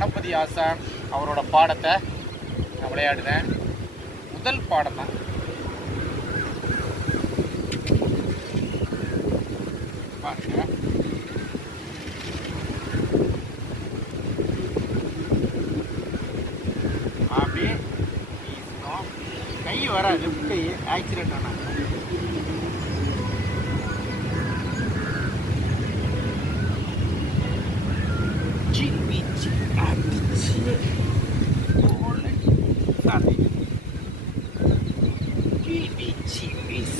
கணபதி ஆசான் அவரோட பாடத்தை நான் விளையாடுவேன். முதல் பாடம் தான். பாருங்க. அப்படியே கை வராது கை ஆக்சிடென்ட் ஆனாங்க Baby, baby, baby.